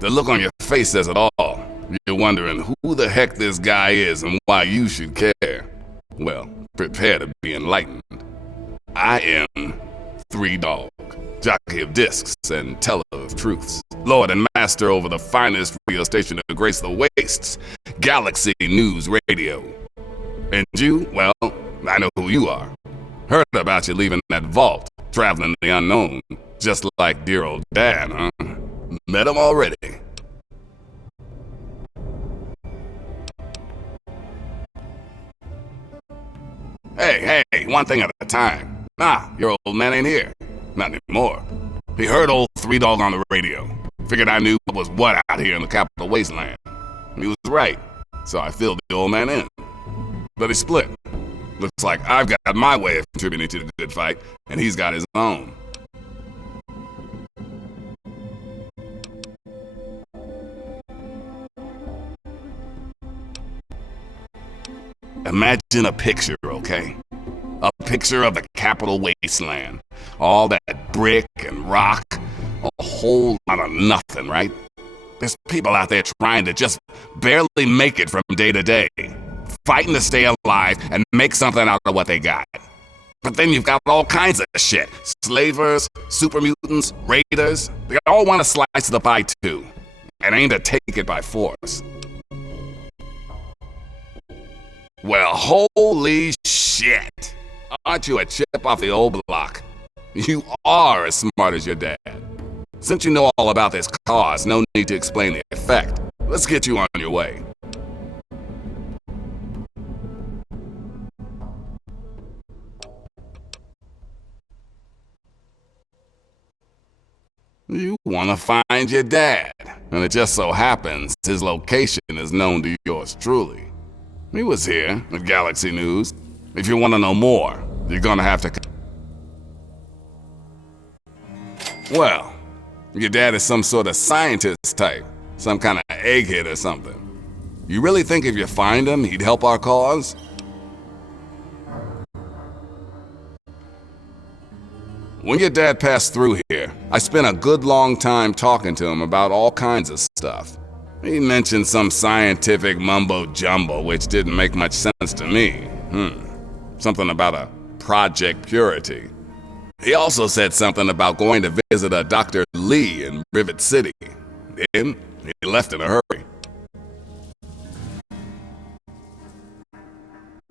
The look on your face says it all. You're wondering who the heck this guy is and why you should care. Well, prepare to be enlightened. I am Three Dog, jockey of discs and teller of truths, lord and master over the finest radio station to grace the wastes, Galaxy News Radio. And you, well, I know who you are. Heard about you leaving that vault, traveling the unknown, just like dear old Dad, huh? Met him already. Hey, one thing at a time. Your old man ain't here. Not anymore. He heard old Three Dog on the radio. Figured I knew what was what out here in the capital wasteland. He was right, so I filled the old man in. But he split. Looks like I've got my way of contributing to the good fight, and he's got his own. Imagine a picture, okay? A picture of the capital wasteland. All that brick and rock. A whole lot of nothing, right? There's people out there trying to just barely make it from day to day. Fighting to stay alive and make something out of what they got. But then you've got all kinds of shit. Slavers, super mutants, raiders. They all want to slice the pie too. And aim to take it by force. Well, holy shit! Aren't you a chip off the old block? You are as smart as your dad. Since you know all about this cause, no need to explain the effect. Let's get you on your way. You want to find your dad, and it just so happens his location is known to yours truly. He was here at Galaxy News. If you want to know more, you're gonna have to... Well, your dad is some sort of scientist type, some kind of egghead or something. You really think if you find him, he'd help our cause? When your dad passed through here, I spent a good long time talking to him about all kinds of stuff. He mentioned some scientific mumbo-jumbo which didn't make much sense to me. Something about a Project Purity. He also said something about going to visit a Dr. Lee in Rivet City. Then, he left in a hurry.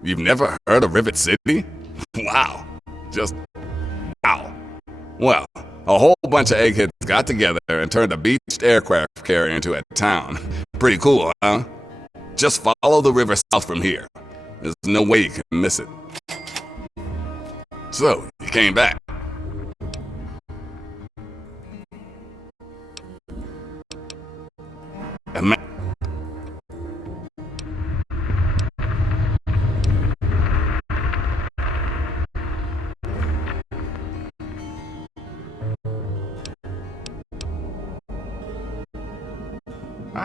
You've never heard of Rivet City? Wow. Just wow. Well, a whole bunch of eggheads got together and turned a beached aircraft carrier into a town. Pretty cool, huh? Just follow the river south from here. There's no way you can miss it. So, you came back.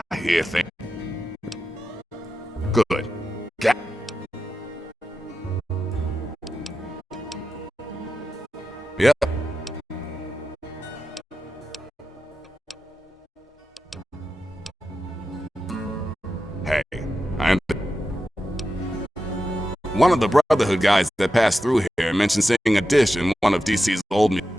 I hear things. Good. Yep. Hey, one of the Brotherhood guys that passed through here mentioned seeing a dish in one of DC's old museums.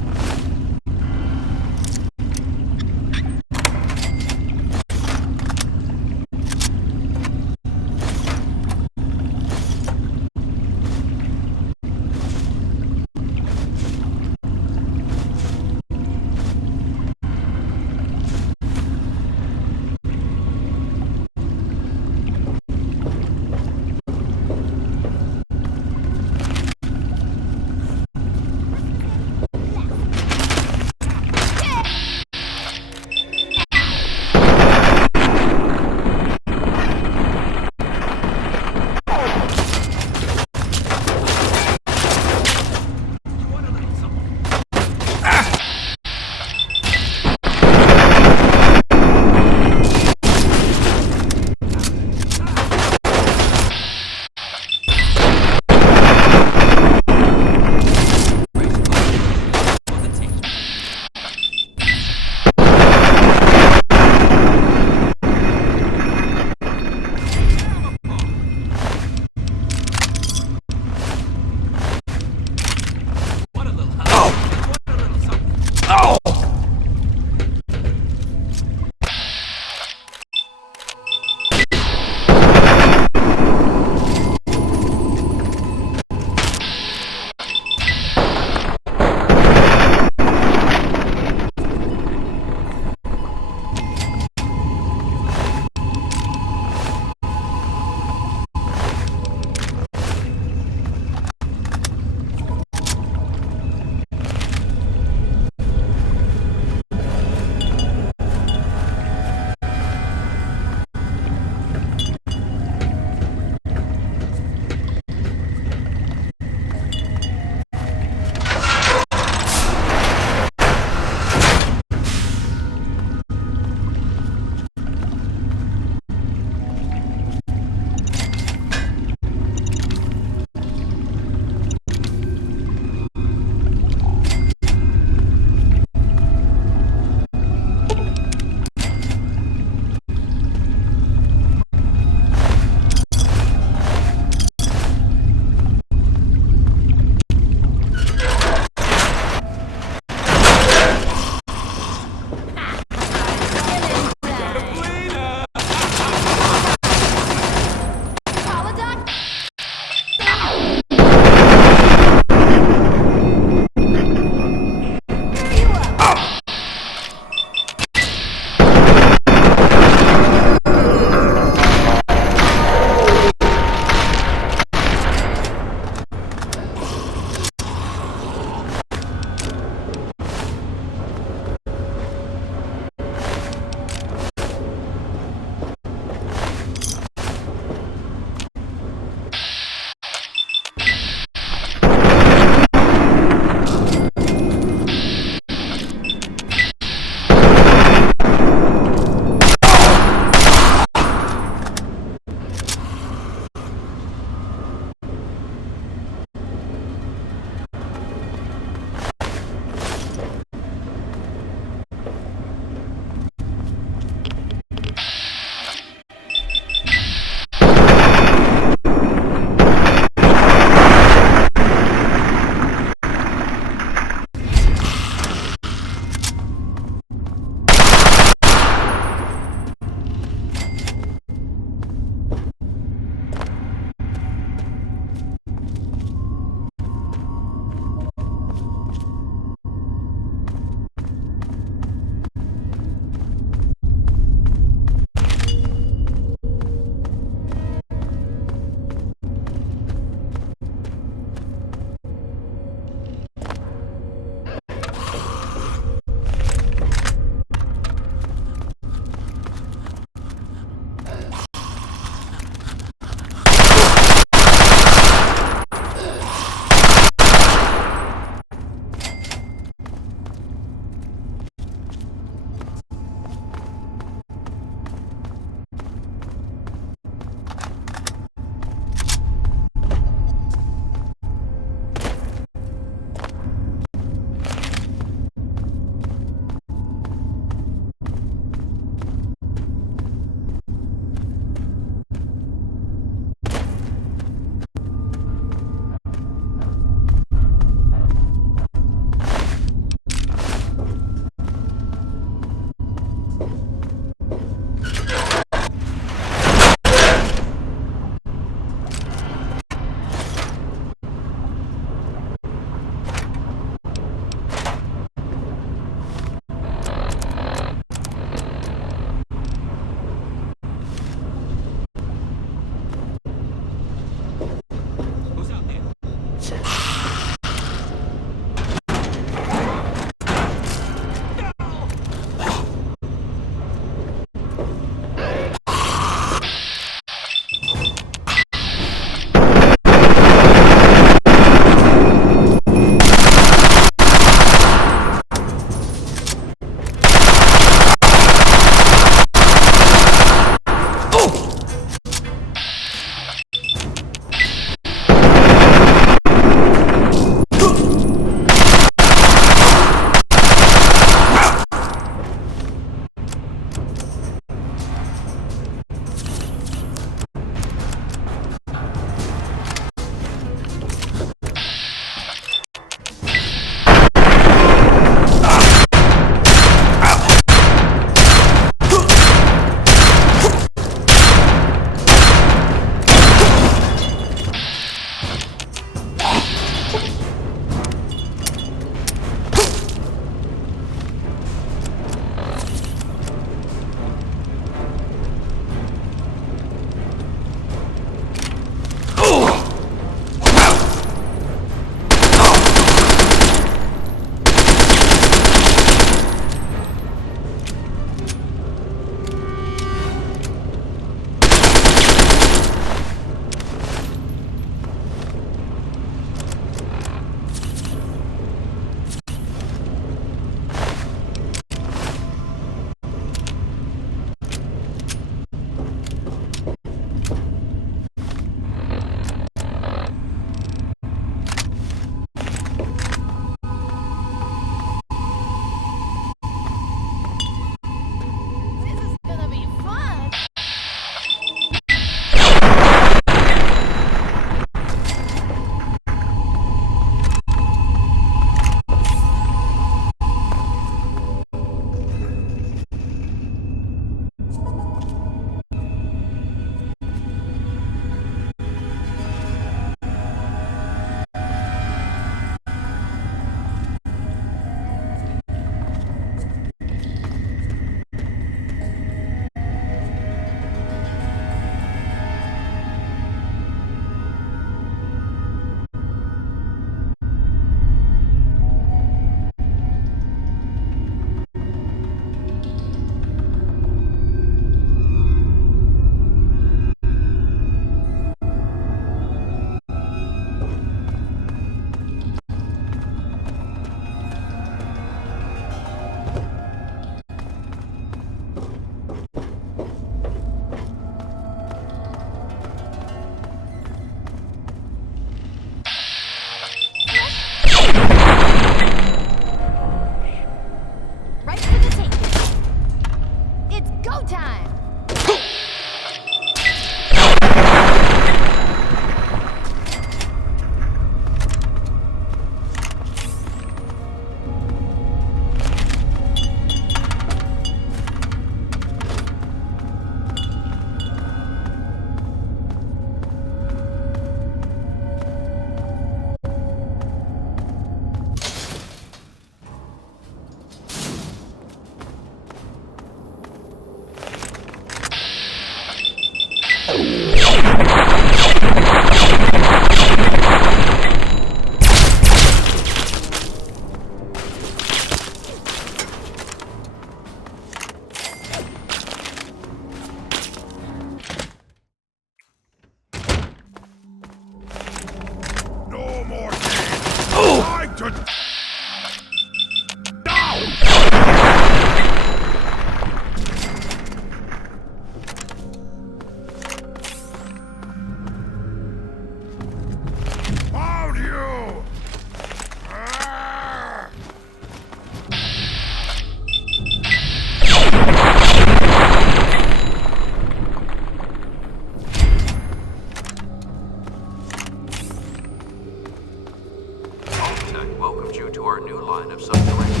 our new line of subterranean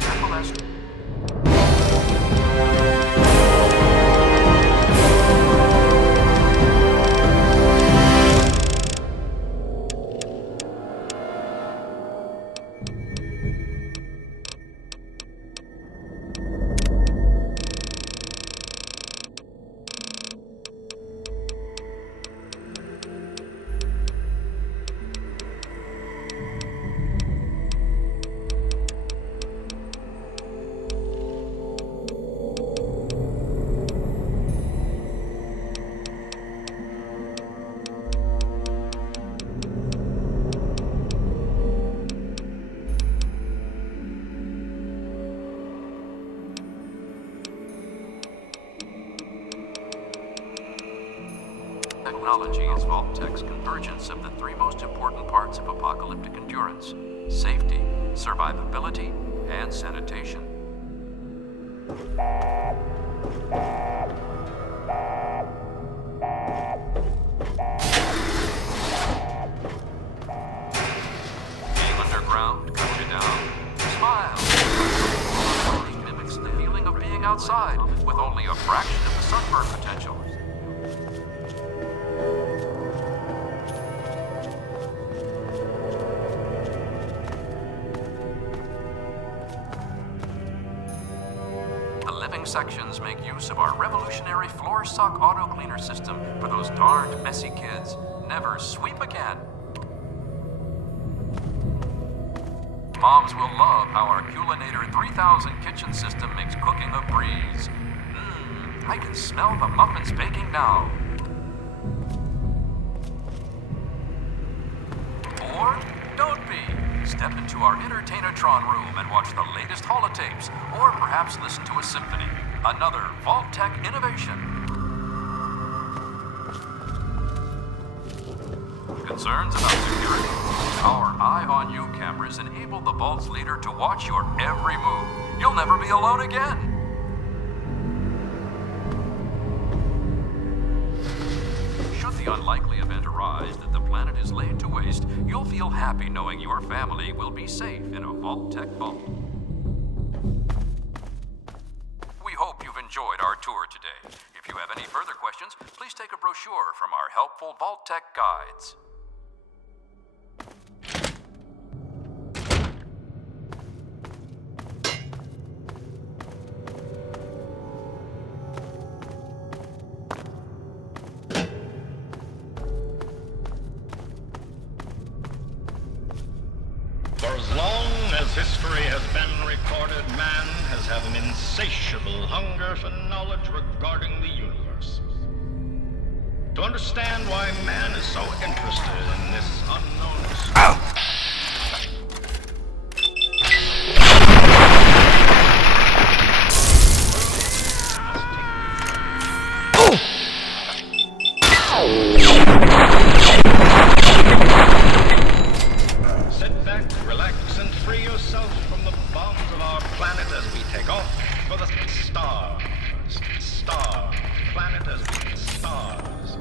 Triple S. Technology is Vault-Tec's convergence of the three most important parts of apocalyptic endurance: safety, survivability, and sanitation. Being underground cuts you down. Smile. It mimics the feeling of being outside with only a fraction of the sunburn potential. Sections make use of our revolutionary floor sock auto cleaner system for those darned messy kids. Never sweep again. Moms will love how our Culinator 3000 kitchen system makes cooking a breeze. I can smell the muffins baking now. Or don't be. Step into our Entertainatron room and watch the latest holotapes, or perhaps listen to a symphony. Another Vault-Tec innovation. Concerns about security? Our Eye on You cameras enable the Vault's leader to watch your every move. You'll never be alone again. Should the unlikely event arise that the planet is laid to waste, you'll feel happy knowing your family will be safe in a Vault-Tec vault. We hope you've enjoyed our tour today. If you have any further questions, please take a brochure from our helpful Vault-Tec guides. For as long as history has been recorded, man has had an insatiable hunger for knowledge regarding the universe. To understand why man is so interested in this unknown space. Sit back, relax, and free yourself from the bonds of our planet as we take off for the stars. Star, planet as we stars.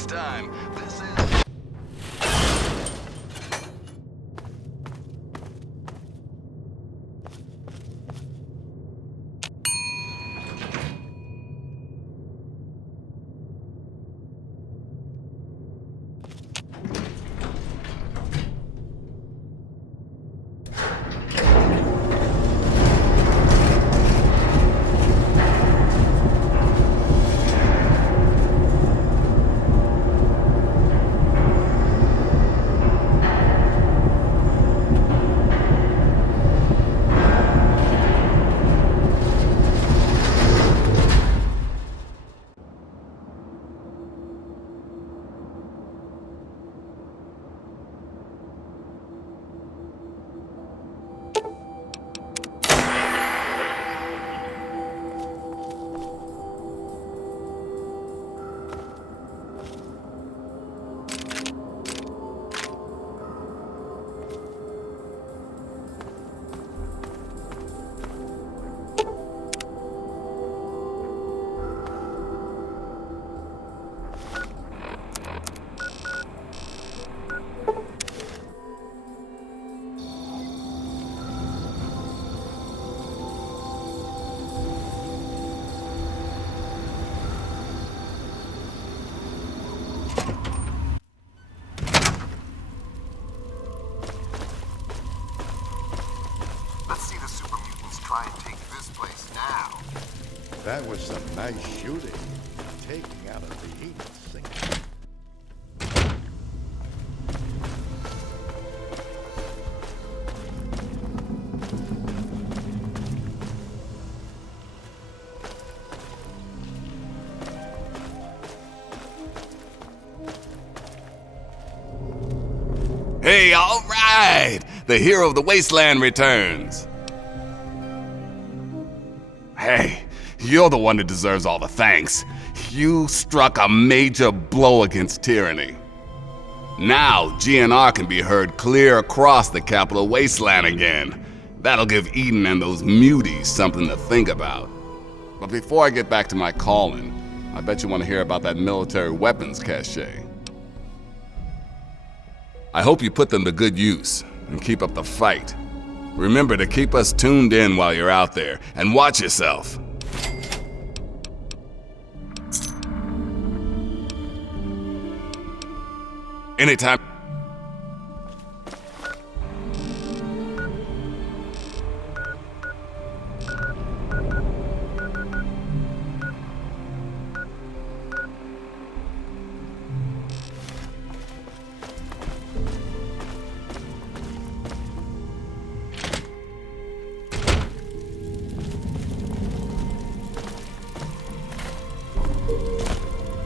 next time. This is... Let's see the super mutants try and take this place now. That was some nice shooting. Taking out a behemoth single. Hey, all right! The hero of the wasteland returns. Hey, you're the one that deserves all the thanks. You struck a major blow against tyranny. Now, GNR can be heard clear across the capital wasteland again. That'll give Eden and those muties something to think about. But before I get back to my calling, I bet you want to hear about that military weapons cache. I hope you put them to good use and keep up the fight. Remember to keep us tuned in while you're out there, and watch yourself. Anytime.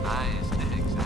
Nice digs, huh?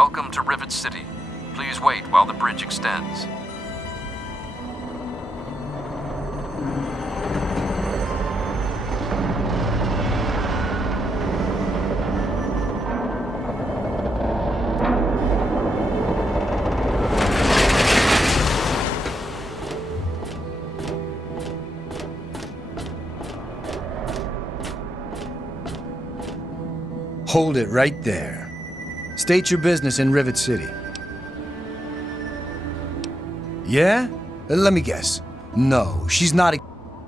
Welcome to Rivet City. Please wait while the bridge extends. Hold it right there. State your business in Rivet City. Yeah? Let me guess. No, she's not a...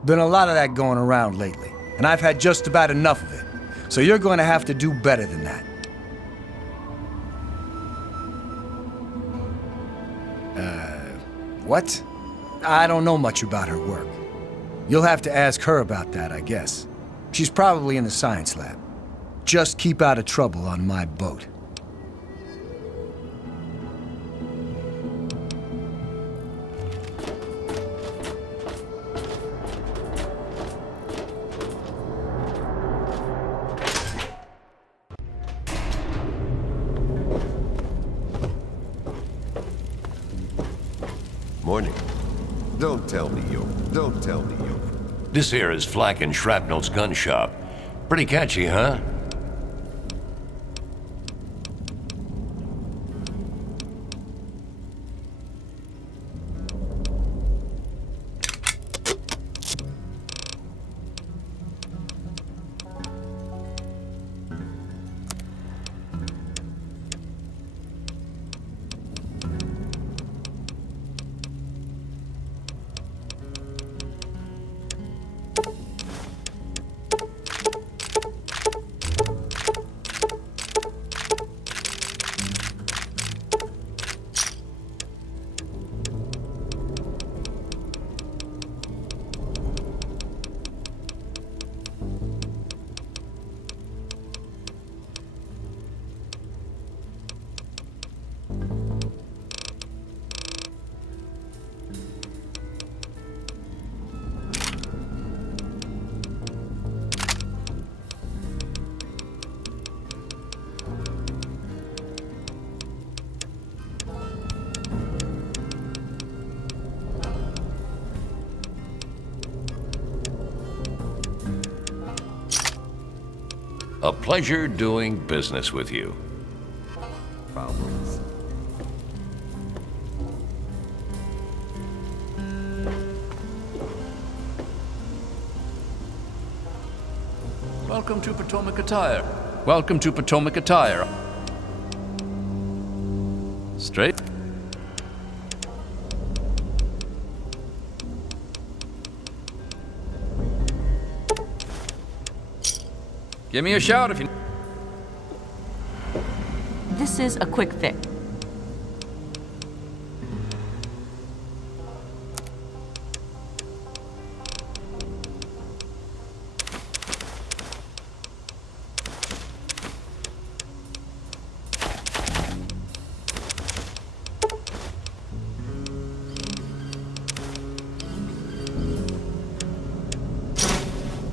Been a lot of that going around lately, and I've had just about enough of it. So you're going to have to do better than that. What? I don't know much about her work. You'll have to ask her about that, I guess. She's probably in the science lab. Just keep out of trouble on my boat. Morning. Don't tell me you. This here is Flack and Shrapnel's gun shop. Pretty catchy, huh? A pleasure doing business with you. Problems. Welcome to Potomac Attire. Welcome to Potomac Attire. Straight. Give me a shout if you... This is a quick fix.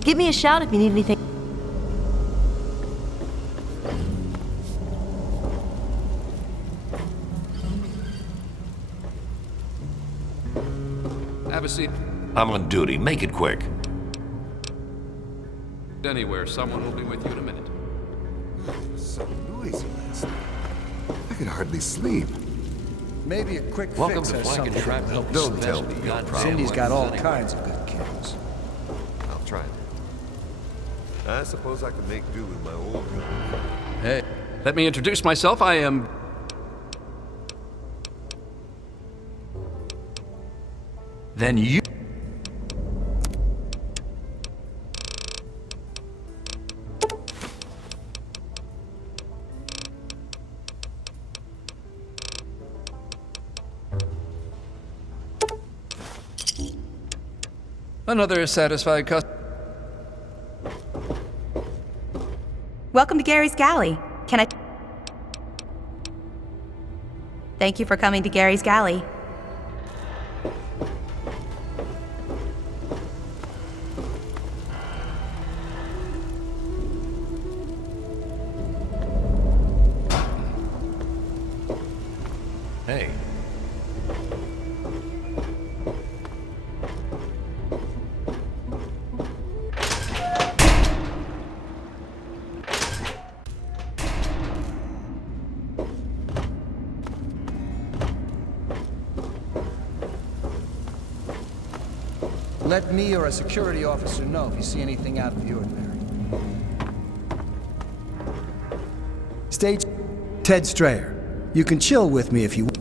Give me a shout if you need anything. Have a seat. I'm on duty. Make it quick. Anywhere. Someone will be with you in a minute. It was so noisy last night. I could hardly sleep. Maybe a quick Welcome fix to has Flack something and to do with Shrapnel. it. Don't tell me your problem. Cindy's got all kinds of good kills. I'll try it. I suppose I can make do with my old gun. Hey, let me introduce myself. I am... Then you... Another satisfied customer. Welcome to Gary's Galley. Can I... Thank you for coming to Gary's Galley. Hey. Let me or a security officer know if you see anything out of the ordinary. Stage Ted Strayer. You can chill with me if you want.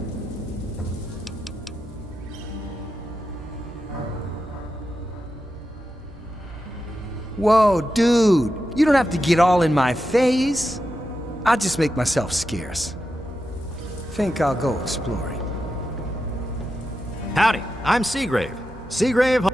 Whoa, dude. You don't have to get all in my face. I'll just make myself scarce. Think I'll go exploring. Howdy, I'm Seagrave. Seagrave...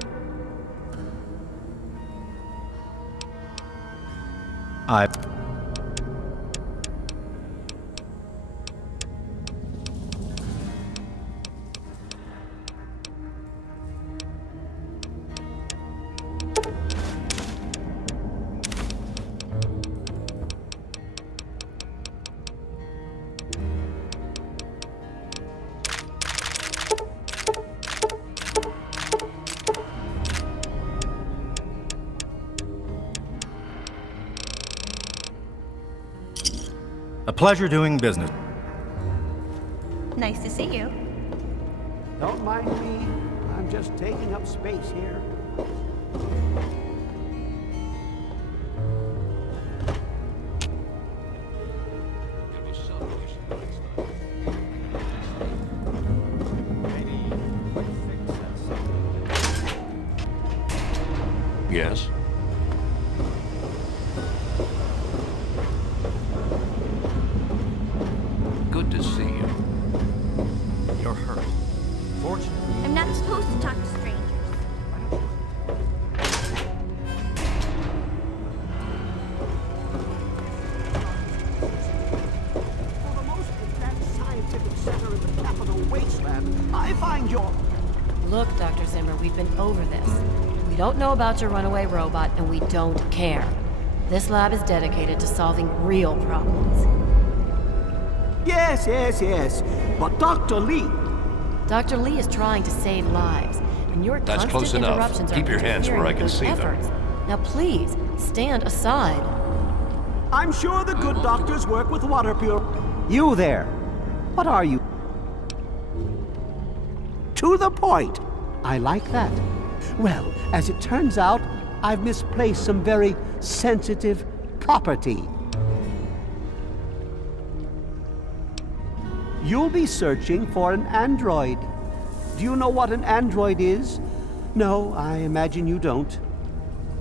A pleasure doing business. Nice to see you. Don't mind me. I'm just taking up space here. Yes? Good to see you. You're hurt. Fortunately, I'm not supposed to talk to strangers. For the most advanced scientific center in the capital wasteland, I find your... Look, Dr. Zimmer, we've been over this. We don't know about your runaway robot, and we don't care. This lab is dedicated to solving real problems. Yes. But Dr. Lee... Dr. Lee is trying to save lives, and your That's constant close enough. interruptions are Keep your hands where I interfering can with see those them. efforts. Now please, stand aside. I'm sure the good doctors work with water pure... You there. What are you? To the point. I like that. Well, as it turns out, I've misplaced some very sensitive property. You'll be searching for an android. Do you know what an android is? No, I imagine you don't.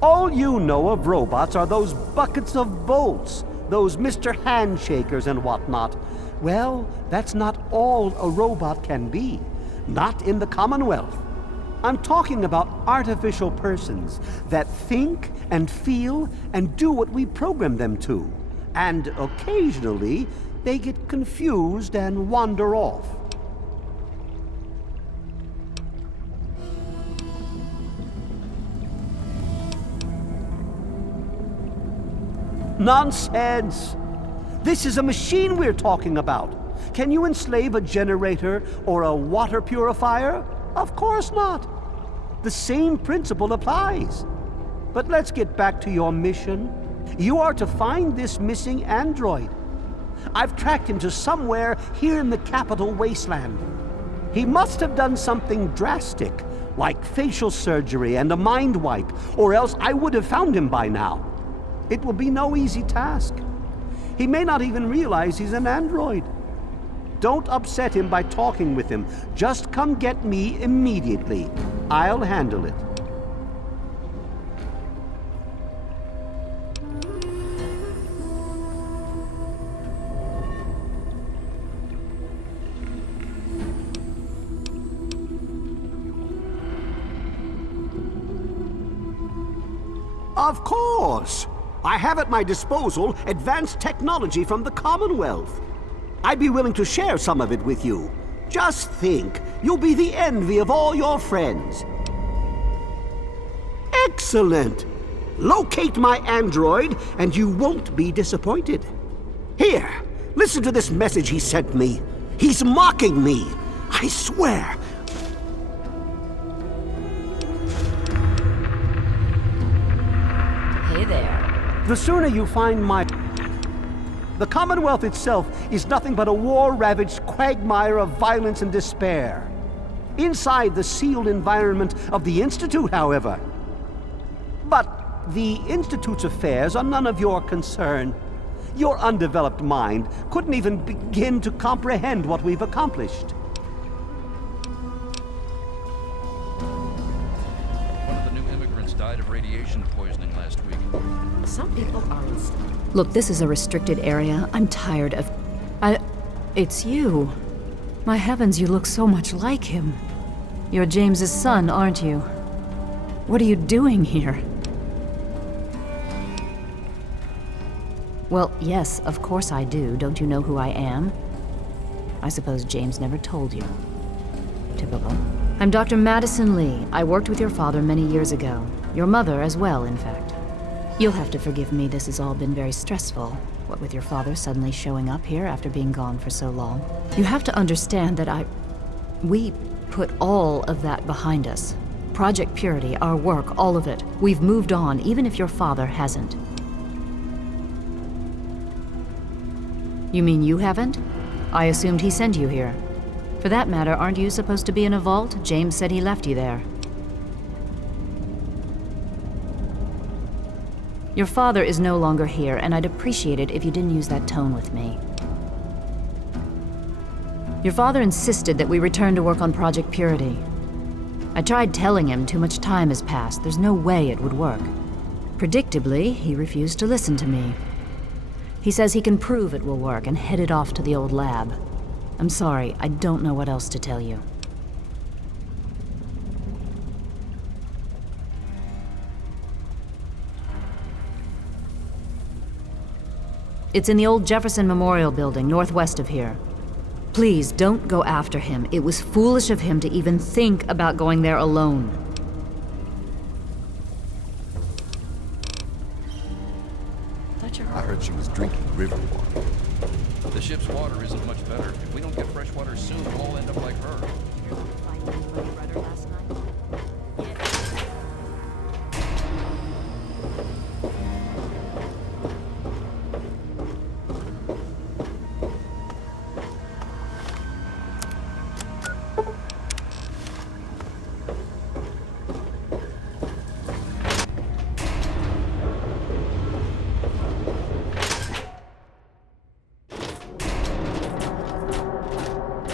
All you know of robots are those buckets of bolts, those Mr. Handshakers and whatnot. Well, that's not all a robot can be. Not in the Commonwealth. I'm talking about artificial persons that think and feel and do what we program them to. And occasionally, they get confused and wander off. Nonsense! This is a machine we're talking about. Can you enslave a generator or a water purifier? Of course not. The same principle applies. But let's get back to your mission. You are to find this missing android. I've tracked him to somewhere here in the capital wasteland. He must have done something drastic, like facial surgery and a mind wipe, or else I would have found him by now. It will be no easy task. He may not even realize he's an android. Don't upset him by talking with him. Just come get me immediately. I'll handle it. Of course! I have at my disposal advanced technology from the Commonwealth. I'd be willing to share some of it with you. Just think, you'll be the envy of all your friends. Excellent! Locate my android, and you won't be disappointed. Here, listen to this message he sent me. He's mocking me! I swear! Hey there. The sooner you find my... The Commonwealth itself is nothing but a war-ravaged quagmire of violence and despair. Inside the sealed environment of the Institute, however. But the Institute's affairs are none of your concern. Your undeveloped mind couldn't even begin to comprehend what we've accomplished. One of the new immigrants died of radiation poisoning last week. Some people are Look, this is a restricted area. I'm tired of... It's you. My heavens, you look so much like him. You're James's son, aren't you? What are you doing here? Well, yes, of course I do. Don't you know who I am? I suppose James never told you. Typical. I'm Dr. Madison Lee. I worked with your father many years ago. Your mother as well, in fact. You'll have to forgive me, this has all been very stressful. What with your father suddenly showing up here after being gone for so long. You have to understand that we put all of that behind us. Project Purity, our work, all of it. We've moved on, even if your father hasn't. You mean you haven't? I assumed he sent you here. For that matter, aren't you supposed to be in a vault? James said he left you there. Your father is no longer here, and I'd appreciate it if you didn't use that tone with me. Your father insisted that we return to work on Project Purity. I tried telling him too much time has passed. There's no way it would work. Predictably, he refused to listen to me. He says he can prove it will work and headed off to the old lab. I'm sorry, I don't know what else to tell you. It's in the old Jefferson Memorial Building, northwest of here. Please, don't go after him. It was foolish of him to even think about going there alone. I heard she was drinking river water. The ship's water isn't much better. If we don't get fresh water soon, we'll all end up like her.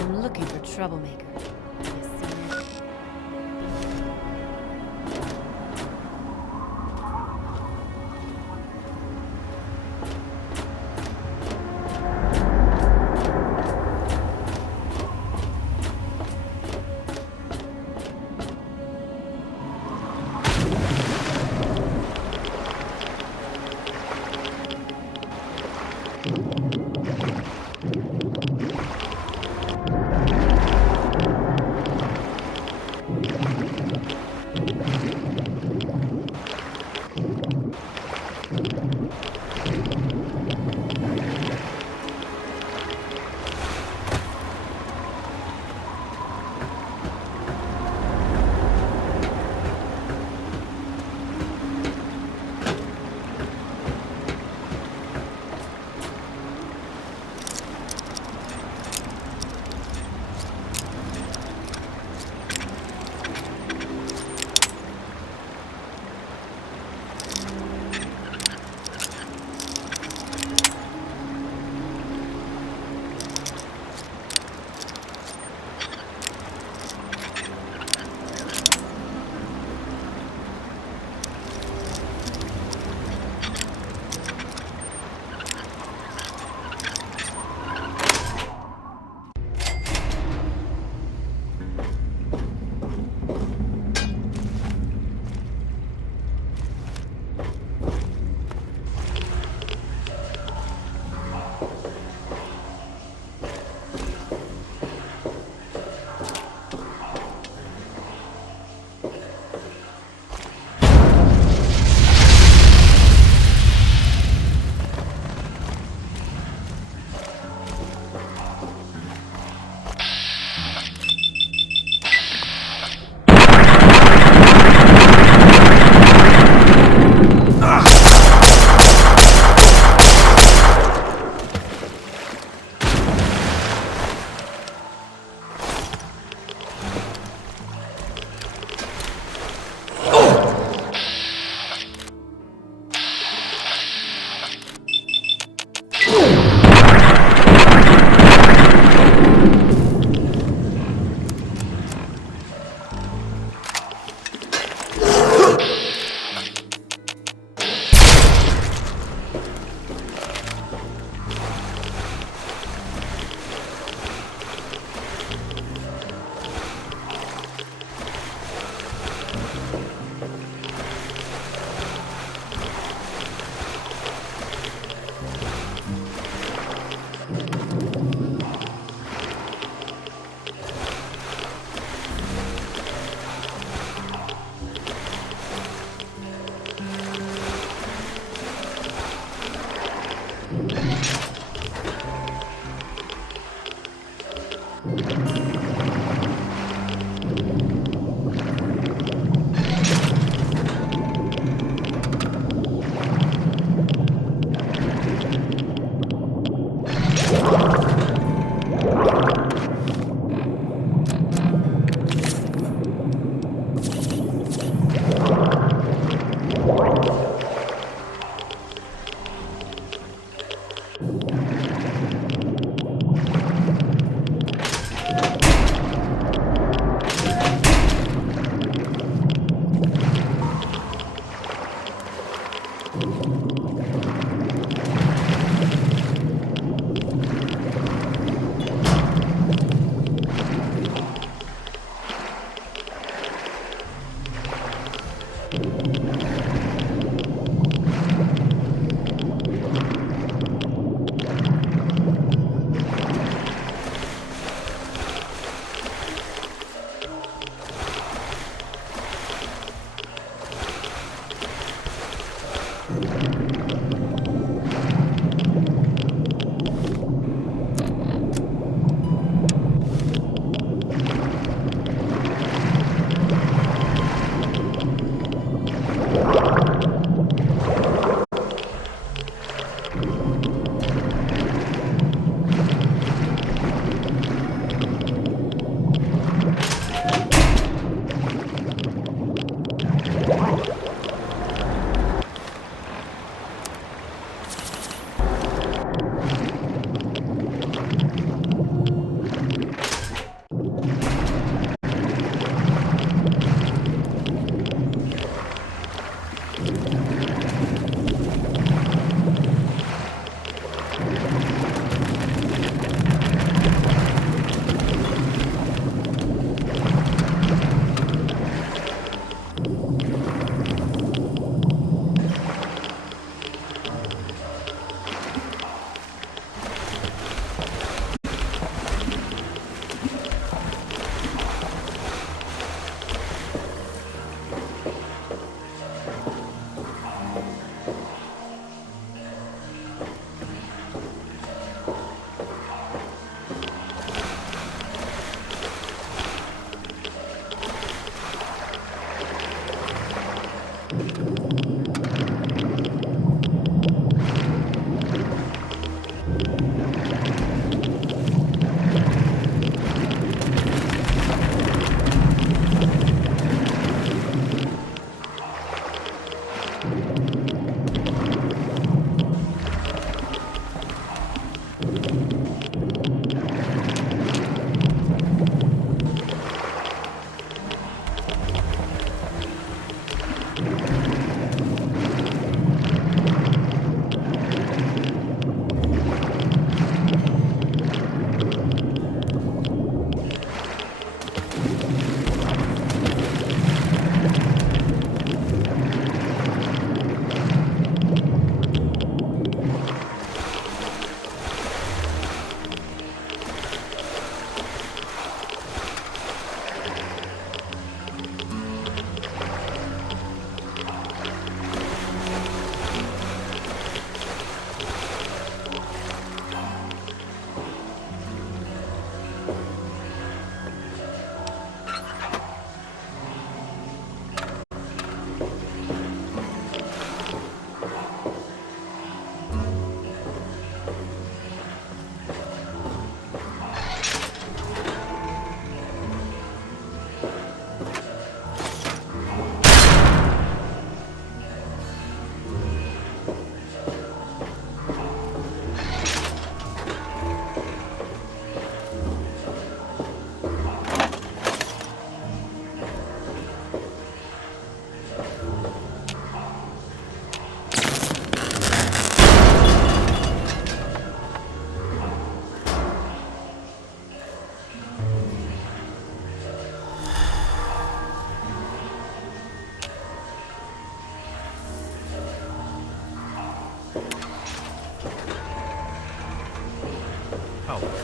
I'm looking for troublemaker.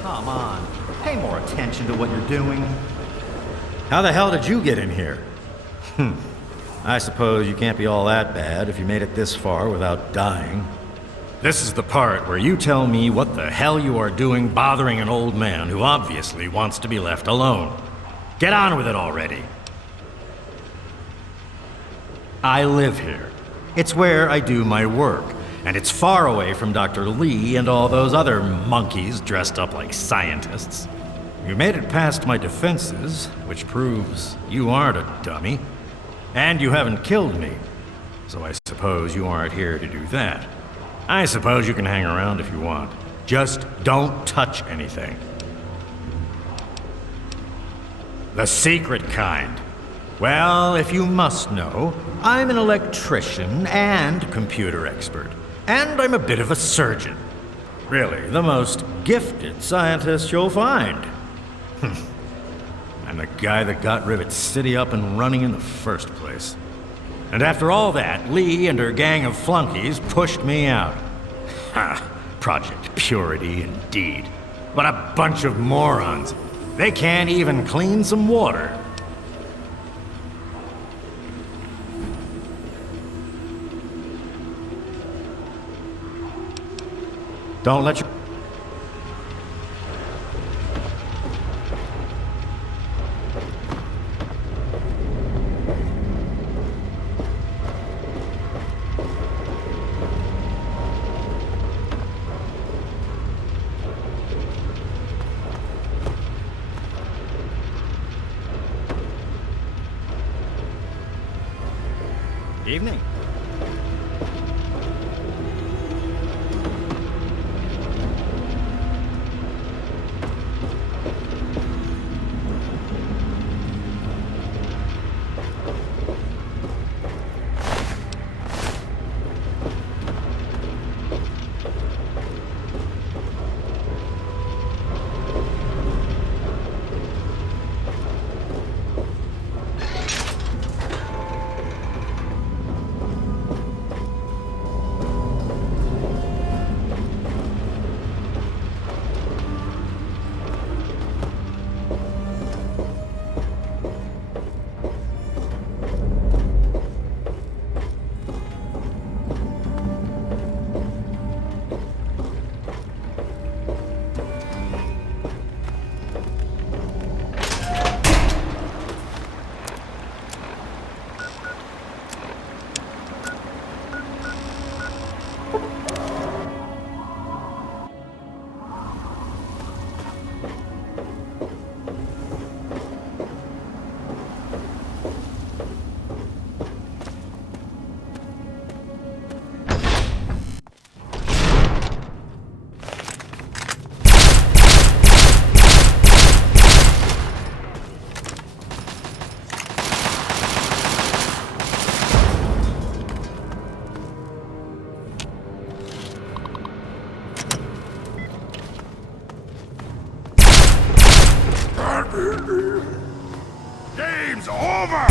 Come on. Pay more attention to what you're doing. How the hell did you get in here? I suppose you can't be all that bad if you made it this far without dying. This is the part where you tell me what the hell you are doing bothering an old man who obviously wants to be left alone. Get on with it already. I live here. It's where I do my work, and it's far away from Dr. Lee and all those other monkeys dressed up like scientists. You made it past my defenses, which proves you aren't a dummy. And you haven't killed me, so I suppose you aren't here to do that. I suppose you can hang around if you want. Just don't touch anything. The secret kind. Well, if you must know, I'm an electrician and computer expert. And I'm a bit of a surgeon. Really, the most gifted scientist you'll find. I'm the guy that got Rivet City up and running in the first place. And after all that, Lee and her gang of flunkies pushed me out. Ha! Project Purity, indeed. What a bunch of morons. They can't even clean some water. Don't let your... Evening. Game's over!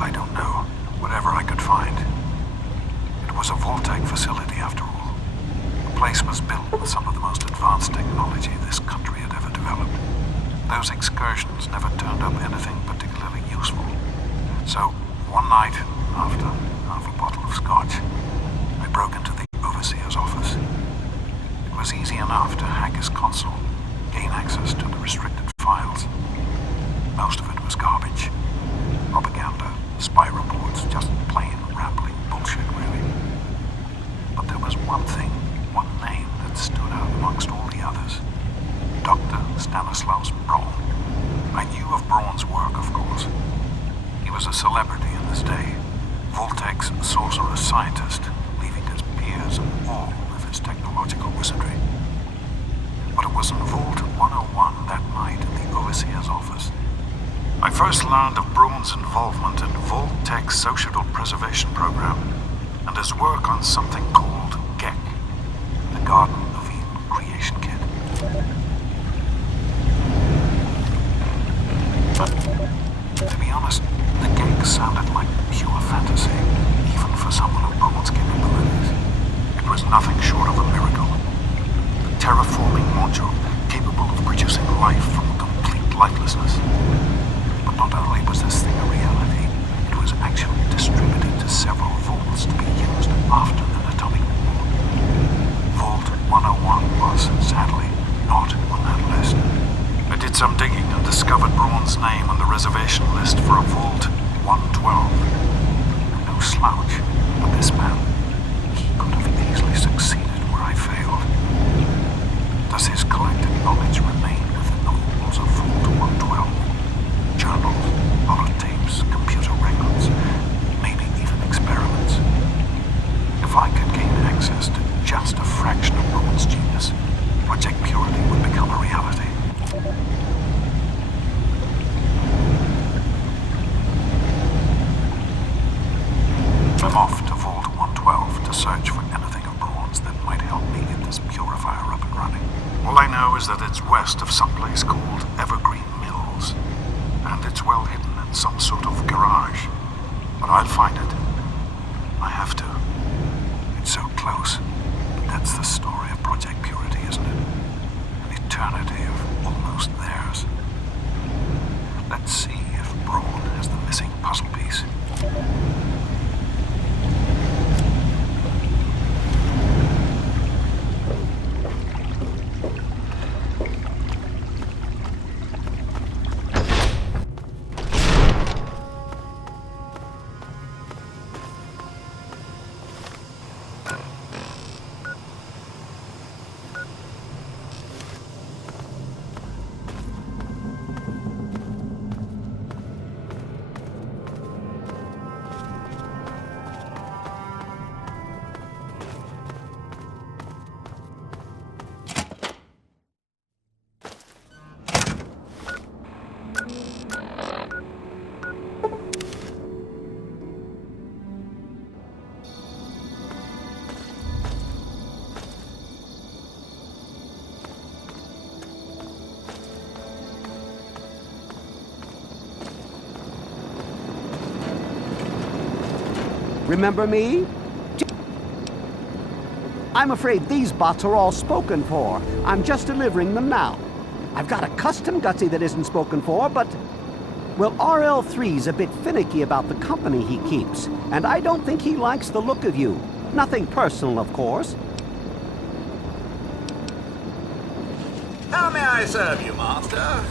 I don't know. Whatever I could find. It was a Vault-Tec facility, after all. The place was built with some of the most advanced technology this country had ever developed. Those excursions never turned up anything particularly useful. So, one night, after half a bottle of scotch, I broke into the overseer's office. It was easy enough to hack his console, gain access to the restricted files. Most of it was garbage. Propaganda, spy reports, just plain rambling bullshit, really. But there was one thing, one name that stood out amongst all the others. Dr. Stanislaus Braun. I knew of Braun's work, of course. He was a celebrity in his day, Vault-Tec's sorcerer scientist, leaving his peers in awe of his technological wizardry. But it was in Vault 101 that night in the overseer's office I first learned of Braun's involvement in Vault-Tec's Social Preservation Program and his work on something called GECK, the Garden of Eden Creation Kit. To be honest, the GECK sounded like pure fantasy, even for someone of Braun's capabilities. It was nothing short of a miracle. A terraforming module capable of producing life from complete lifelessness. But not only was this thing a reality, it was actually distributed to several vaults to be used after an atomic war. Vault 101 was, sadly, not on that list. I did some digging and discovered Braun's name on the reservation list for a Vault 112. No slouch, but this man, he could have easily succeeded where I failed. Does his collected knowledge remain within the walls of Vault 112? Journals, holotapes, computer records, maybe even experiments. If I could gain access to just a fraction of Braun's genius, Project Purity would become a reality. I'm off to Vault 112 to search for anything of Braun's that might help me get this purifier up and running. All I know is that it's west of some place called Evergreen Mills. And it's well hidden in some sort of garage. But I'll find it. I have to. It's so close. But that's the story of Project Purity, isn't it? An eternity of almost theirs. Let's see if Braun has the missing puzzle piece. Remember me? I'm afraid these bots are all spoken for. I'm just delivering them now. I've got a custom Gutsy that isn't spoken for, but... well, RL3's a bit finicky about the company he keeps, and I don't think he likes the look of you. Nothing personal, of course. How may I serve you, Master?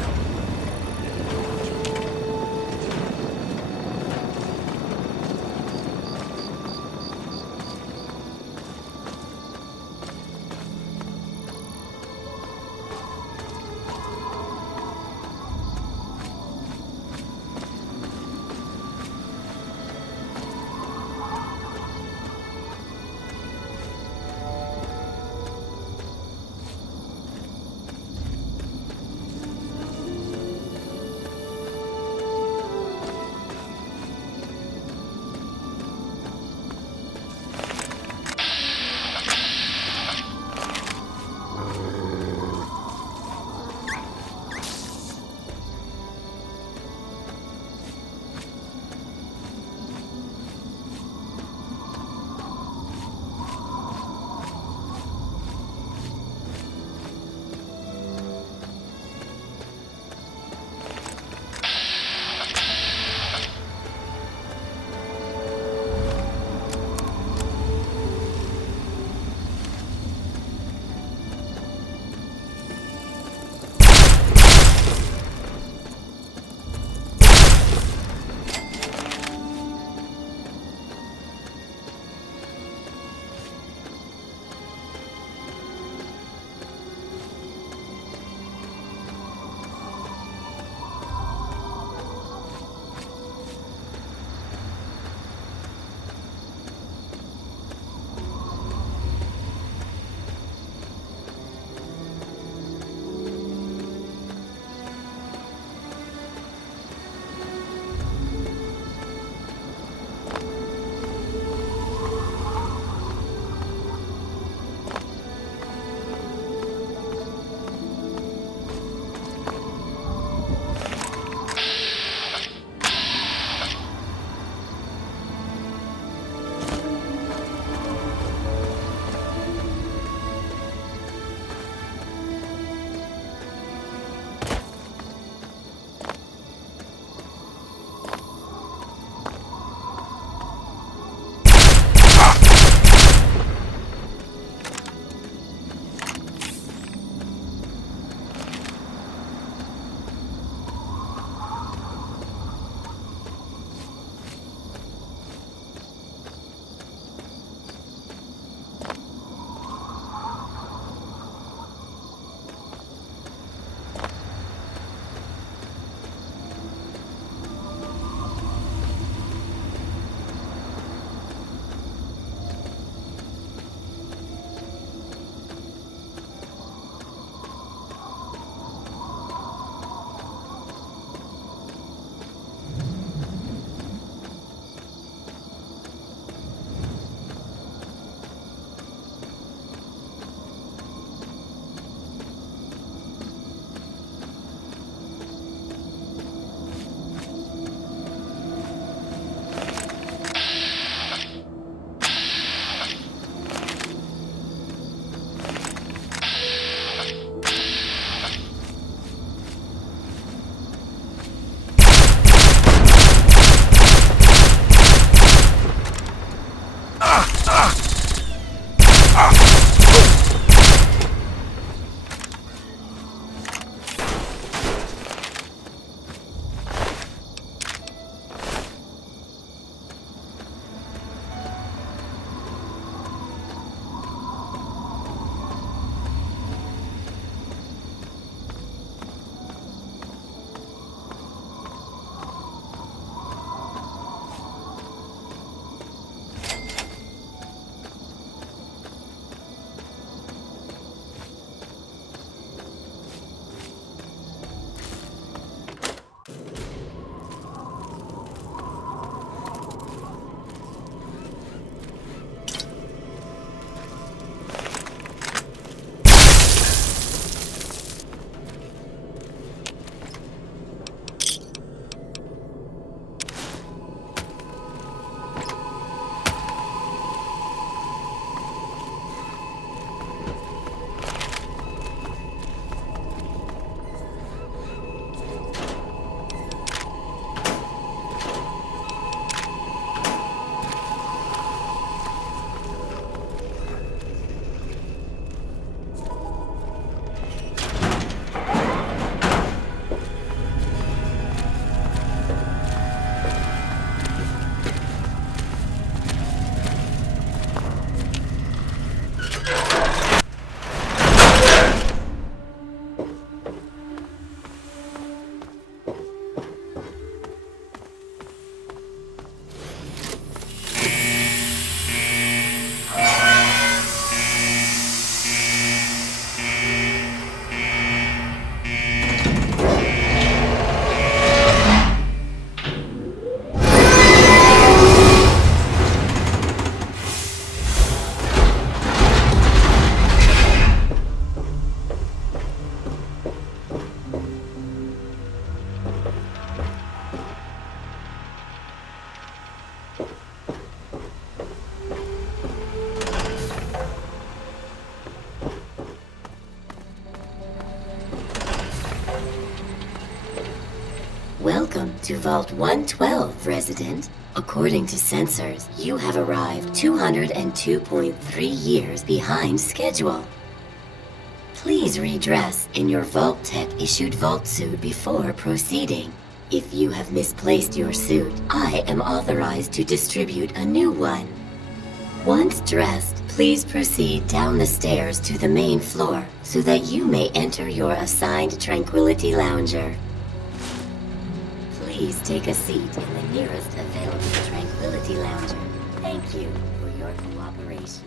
Welcome to Vault 112, resident. According to sensors, you have arrived 202.3 years behind schedule. Please redress in your Vault Tech issued vault suit before proceeding. If you have misplaced your suit, I am authorized to distribute a new one. Once dressed, please proceed down the stairs to the main floor so that you may enter your assigned Tranquility Lounger. Please take a seat in the nearest available Tranquility Lounger. Thank you for your cooperation.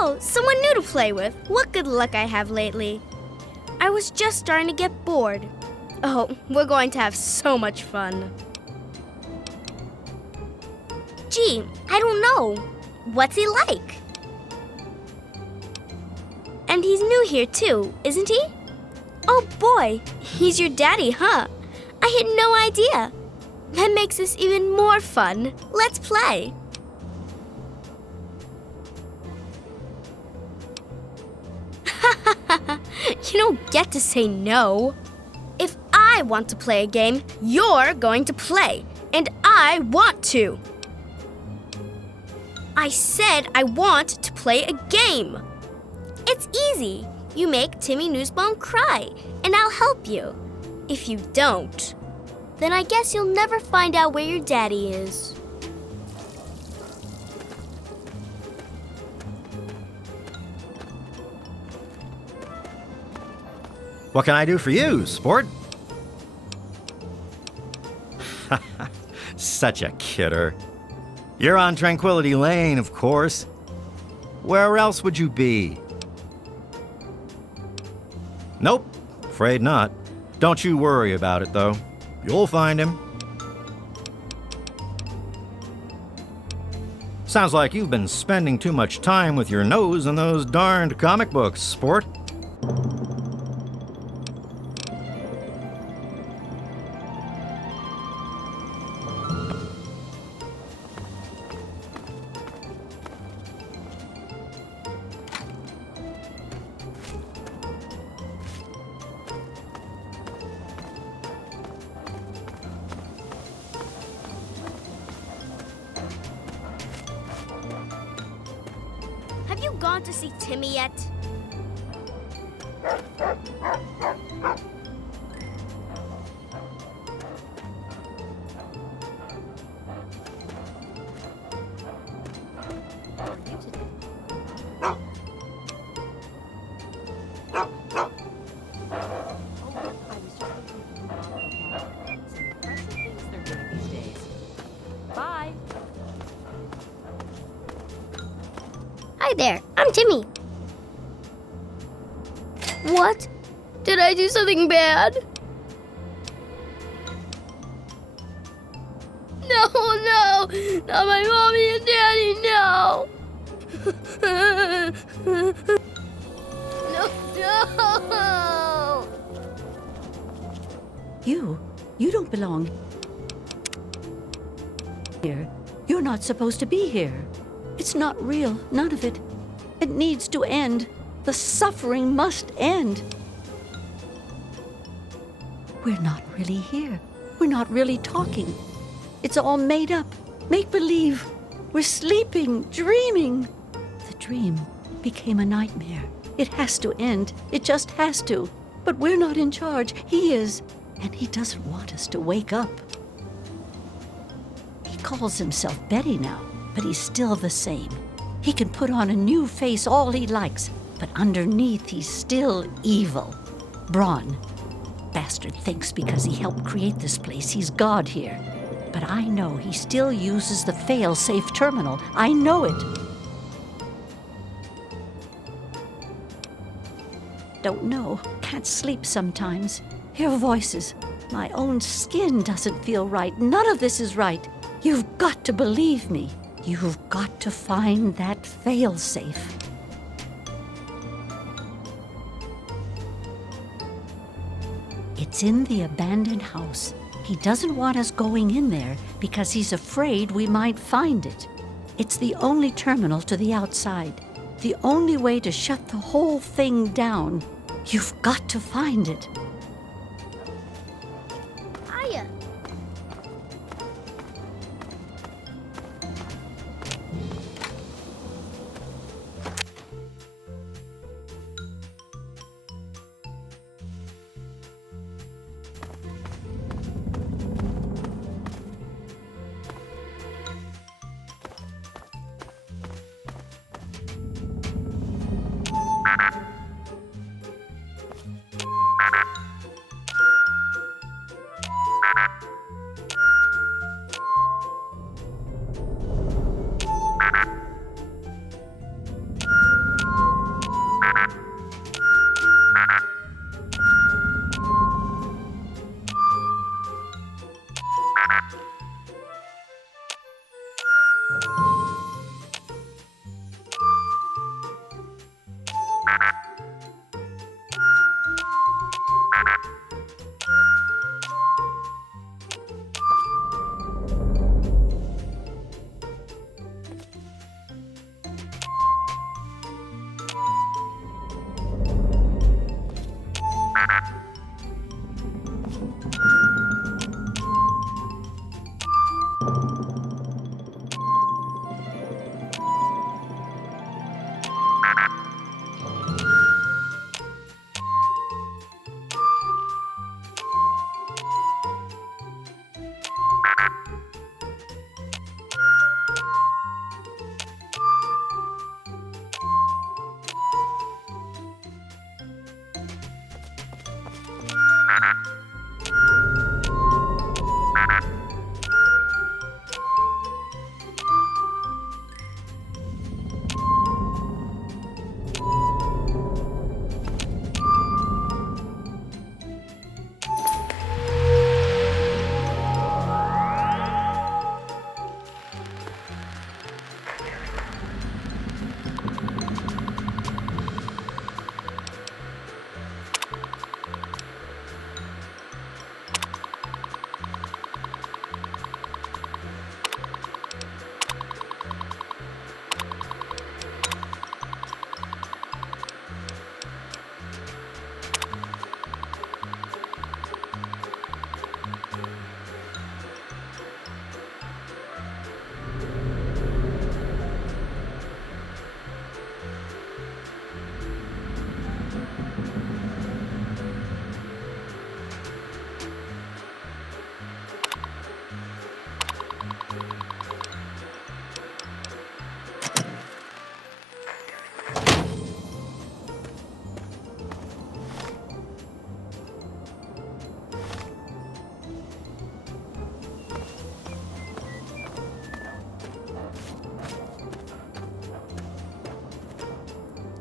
Oh, someone new to play with. What good luck I have lately. I was just starting to get bored. Oh, we're going to have so much fun. Gee, I don't know. What's he like? And he's new here too, isn't he? Oh boy, he's your daddy, huh? I had no idea. That makes this even more fun. Let's play. You don't get to say no. If I want to play a game, you're going to play. And I want to. I said I want to play a game. It's easy. You make Timmy Newsbone cry, and I'll help you. If you don't, then I guess you'll never find out where your daddy is. What can I do for you, sport? Such a kidder. You're on Tranquility Lane, of course. Where else would you be? Nope, afraid not. Don't you worry about it, though. You'll find him. Sounds like you've been spending too much time with your nose in those darned comic books, sport. Have you gone to see Timmy yet? Bye. Hi there, I'm Timmy. What? Did I do something bad? No, no! Not my mommy and daddy, no! No, no! You don't belong here. You're not supposed to be here. It's not real, none of it. It needs to end. The suffering must end. We're not really here. We're not really talking. It's all made up, make-believe. We're sleeping, dreaming. The dream became a nightmare. It has to end. It just has to. But we're not in charge. He is. And he doesn't want us to wake up. He calls himself Betty now, but he's still the same. He can put on a new face all he likes, but underneath he's still evil. Braun. Bastard thinks because he helped create this place, he's God here. But I know he still uses the fail-safe terminal. I know it. Don't know. Can't sleep sometimes. Hear voices. My own skin doesn't feel right. None of this is right. You've got to believe me. You've got to find that fail-safe. It's in the abandoned house. He doesn't want us going in there because he's afraid we might find it. It's the only terminal to the outside. The only way to shut the whole thing down. You've got to find it. Hiya.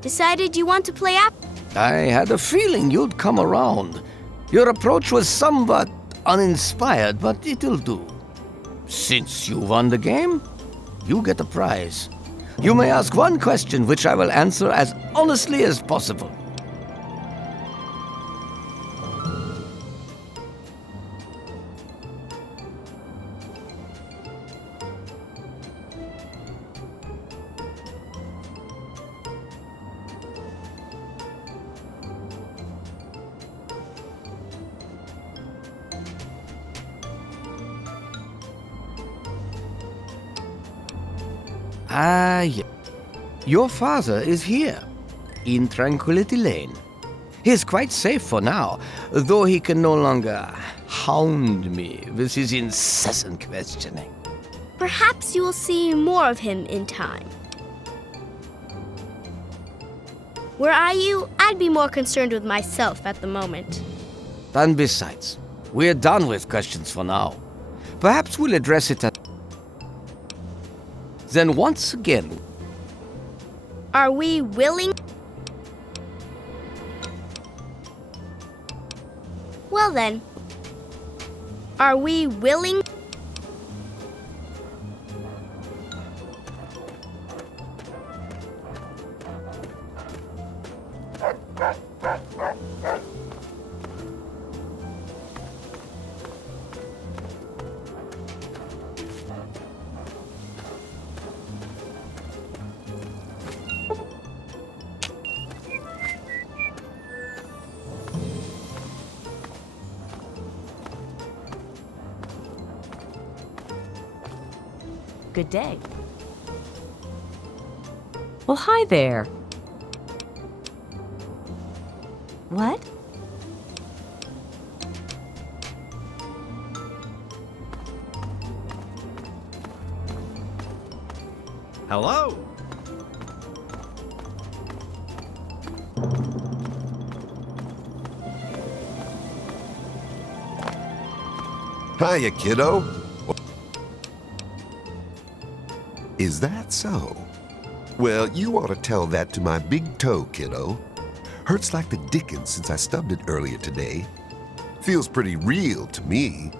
Decided you want to play I had a feeling you'd come around. Your approach was somewhat uninspired, but it'll do. Since you won the game, you get a prize. You may ask one question, which I will answer as honestly as possible. Yeah. Your father is here, in Tranquility Lane. He is quite safe for now, though he can no longer hound me with his incessant questioning. Perhaps you will see more of him in time. Were I you, I'd be more concerned with myself at the moment. And besides, we're done with questions for now. Perhaps we'll address it at... Then once again... Are we willing? Well then, are we willing? Good day. Well, hi there. What? Hello? Hiya, kiddo. Is that so? Well, you ought to tell that to my big toe, kiddo. Hurts like the dickens since I stubbed it earlier today. Feels pretty real to me.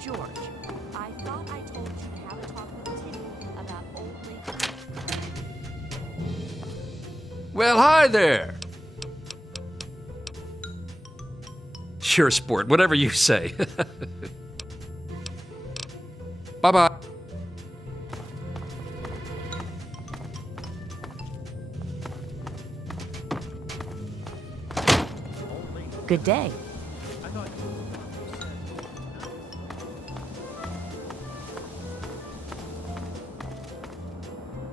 George, I thought I told you to have a talk with Timmy about old lady. Well, hi there. Sure, sport, whatever you say. Bye-bye. Good day.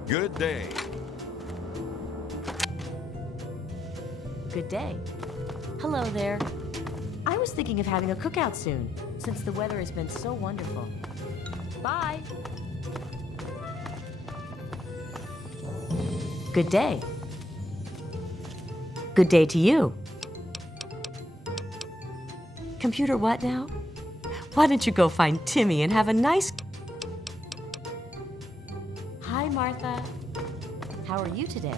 Good day. Good day. Hello there. I was thinking of having a cookout soon, since the weather has been so wonderful. Bye. Good day. Good day to you. Computer what now? Why don't you go find Timmy and have a nice... Hi, Martha. How are you today?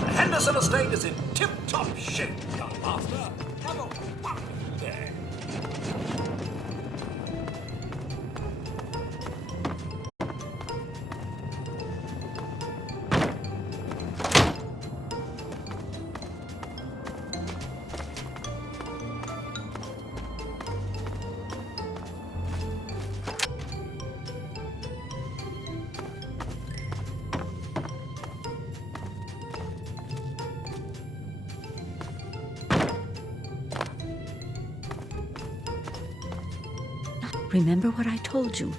The Henderson estate is in tip-top shape, young master. Have a wonderful day. Remember what I told you.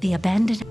The abandoned...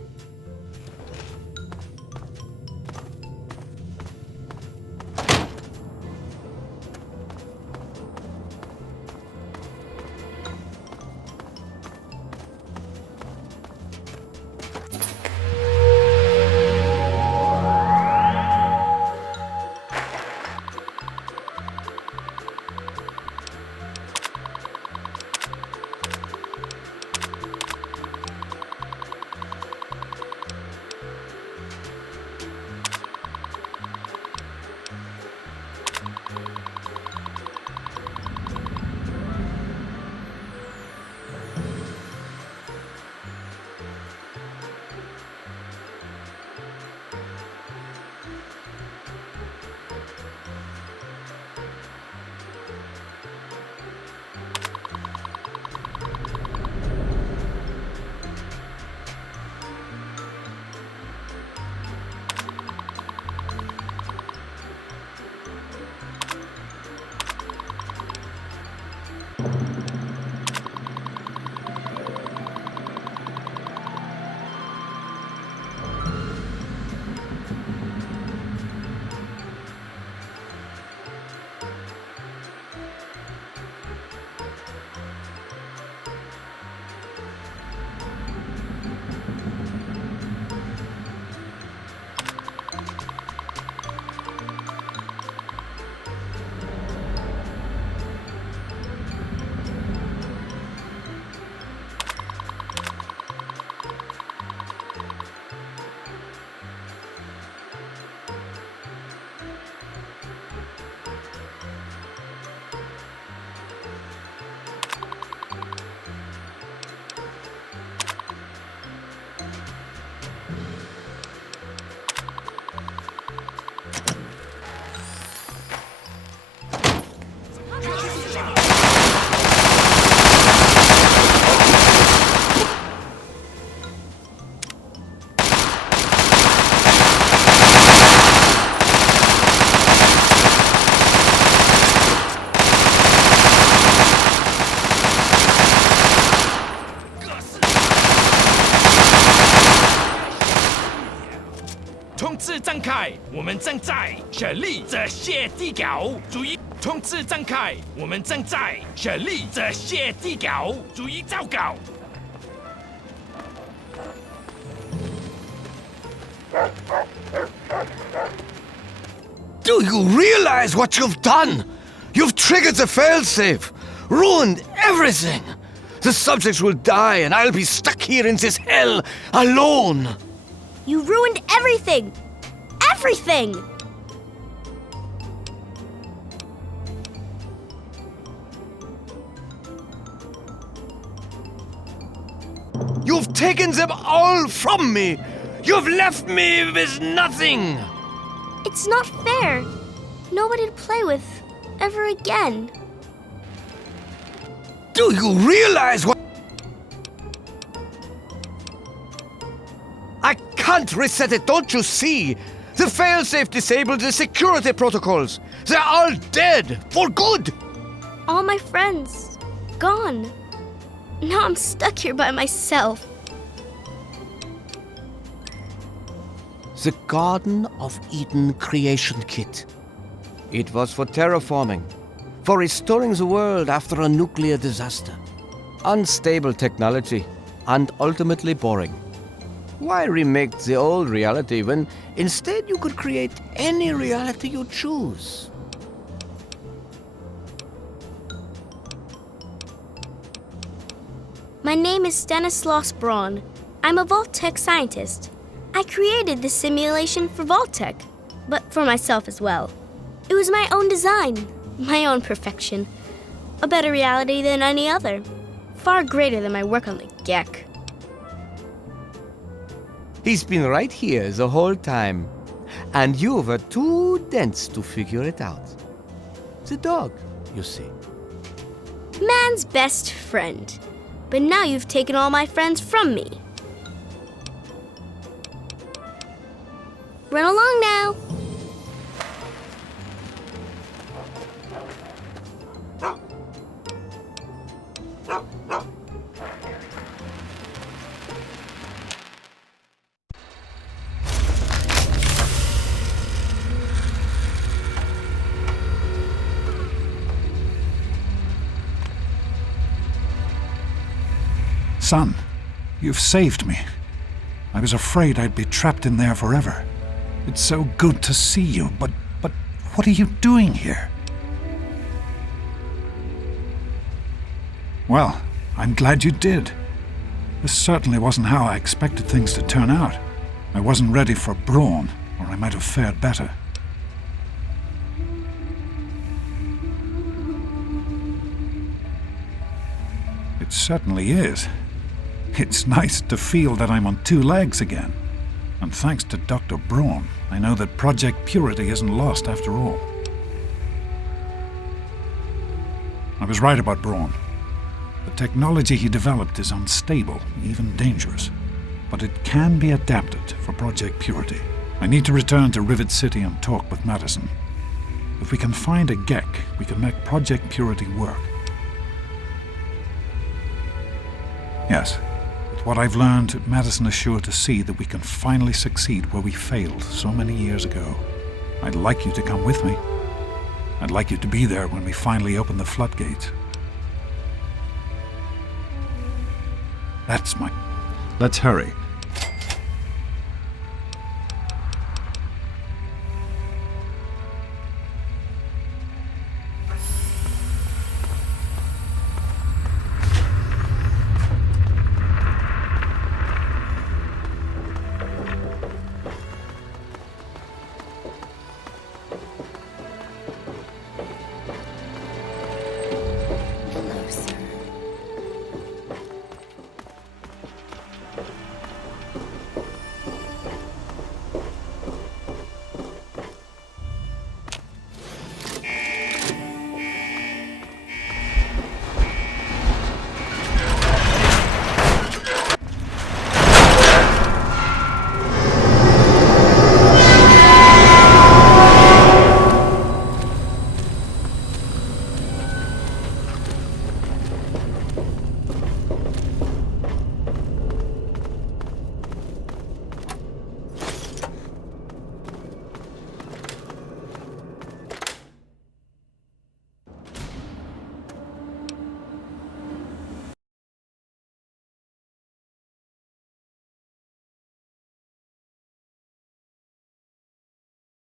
Do you realize what you've done? You've triggered the failsafe, ruined everything. The subjects will die and I'll be stuck here in this hell alone. You ruined everything! Everything! You've taken them all from me! You've left me with nothing! It's not fair. Nobody to play with ever again. Do you realize what... I can't reset it, don't you see? The failsafe disabled the security protocols. They're all dead, for good. All my friends, gone. Now I'm stuck here by myself. The Garden of Eden creation kit. It was for terraforming, for restoring the world after a nuclear disaster. Unstable technology, and ultimately boring. Why remake the old reality when instead you could create any reality you choose? My name is Stanislaus Braun. I'm a Vault-Tec scientist. I created this simulation for Vault-Tec, but for myself as well. It was my own design, my own perfection. A better reality than any other. Far greater than my work on the Gek. He's been right here the whole time, and you were too dense to figure it out. The dog, you see. Man's best friend. But now you've taken all my friends from me. Run along now. Son, you've saved me. I was afraid I'd be trapped in there forever. It's so good to see you, but what are you doing here? Well, I'm glad you did. This certainly wasn't how I expected things to turn out. I wasn't ready for Braun, or I might have fared better. It certainly is. It's nice to feel that I'm on two legs again. And thanks to Dr. Braun, I know that Project Purity isn't lost after all. I was right about Braun. The technology he developed is unstable, even dangerous. But it can be adapted for Project Purity. I need to return to Rivet City and talk with Madison. If we can find a Gek, we can make Project Purity work. Yes. With what I've learned, Madison is sure to see that we can finally succeed where we failed so many years ago. I'd like you to come with me. I'd like you to be there when we finally open the floodgates. Let's hurry.